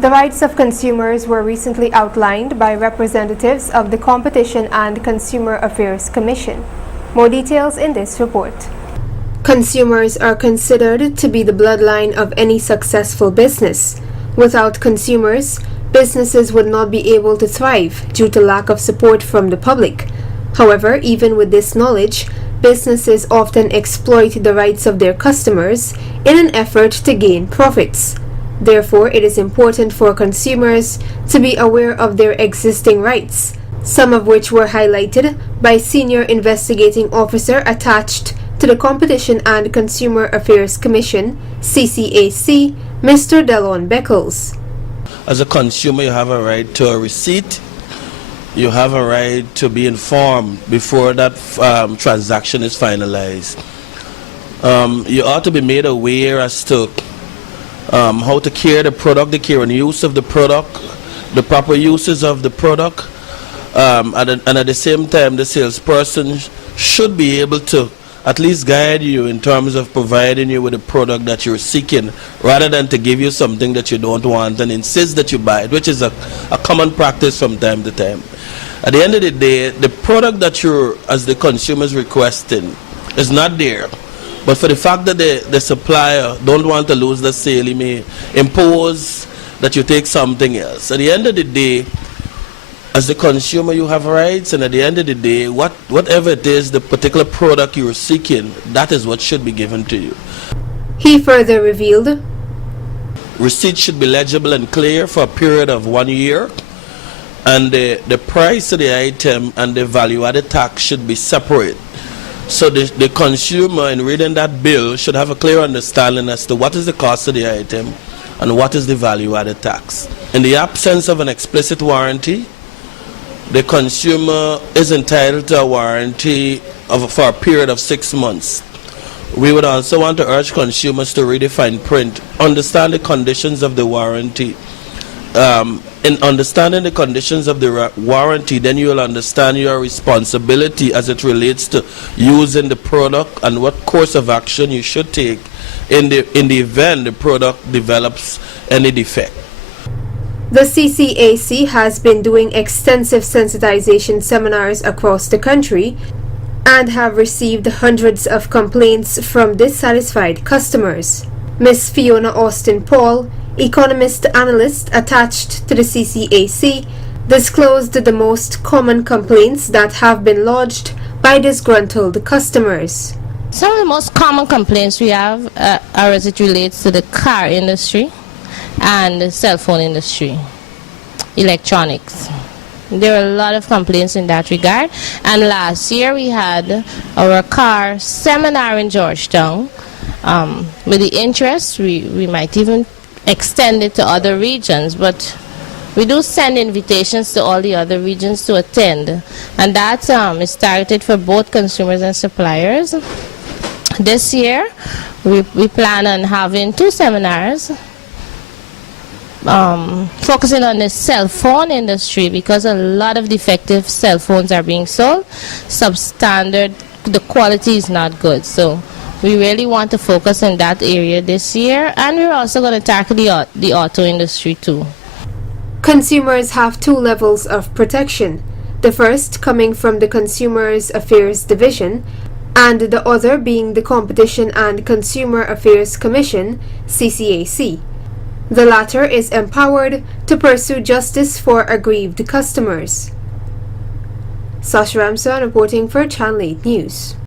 The rights of consumers were recently outlined by representatives of the Competition and Consumer Affairs Commission. More details in this report. Consumers are considered to be the bloodline of any successful business. Without consumers, businesses would not be able to thrive due to lack of support from the public. However, even with this knowledge, businesses often exploit the rights of their customers in an effort to gain profits. Therefore, it is important for consumers to be aware of their existing rights, some of which were highlighted by Senior Investigating Officer attached to the Competition and Consumer Affairs Commission, CCAC, Mr. Delon Beckles. As a consumer, you have a right to a receipt. You have a right to be informed before that transaction is finalized. You ought to be made aware as to how to care the product, the care and use of the product, the proper uses of the product, and at the same time, the salesperson should be able to at least guide you in terms of providing you with a product that you're seeking, rather than to give you something that you don't want and insist that you buy it, which is a common practice from time to time. At the end of the day, the product that you're, as the consumer, is requesting is not there. But for the fact that the supplier don't want to lose the sale, he may impose that you take something else. At the end of the day, as the consumer, you have rights, and at the end of the day, whatever it is, the particular product you're seeking, that is what should be given to you. He further revealed, receipts should be legible and clear for a period of 1 year, and the price of the item and the value-added tax should be separate. So the consumer, in reading that bill, should have a clear understanding as to what is the cost of the item and what is the value-added tax. In the absence of an explicit warranty, the consumer is entitled to a warranty for a period of 6 months. We would also want to urge consumers to read the fine print, understand the conditions of the warranty. In understanding the conditions of the warranty, then you will understand your responsibility as it relates to using the product and what course of action you should take in the event the product develops any defect. The CCAC has been doing extensive sensitization seminars across the country and have received hundreds of complaints from dissatisfied customers. Ms. Fiona Austin Paul, economist analyst attached to the CCAC, disclosed the most common complaints that have been lodged by disgruntled customers. Some of the most common complaints we have are as it relates to the car industry and the cell phone industry, electronics. There are a lot of complaints in that regard, and last year we had our car seminar in Georgetown. With the interest, we might even extend it to other regions, but we do send invitations to all the other regions to attend, and that is targeted for both consumers and suppliers. This year we plan on having 2 seminars focusing on the cell phone industry, because a lot of defective cell phones are being sold. Substandard, the quality is not good, so we really want to focus in that area this year, and we're also going to tackle the auto industry too. Consumers have 2 levels of protection, the first coming from the Consumers Affairs Division and the other being the Competition and Consumer Affairs Commission, CCAC. The latter is empowered to pursue justice for aggrieved customers. Sasha Ramson reporting for Channel 8 News.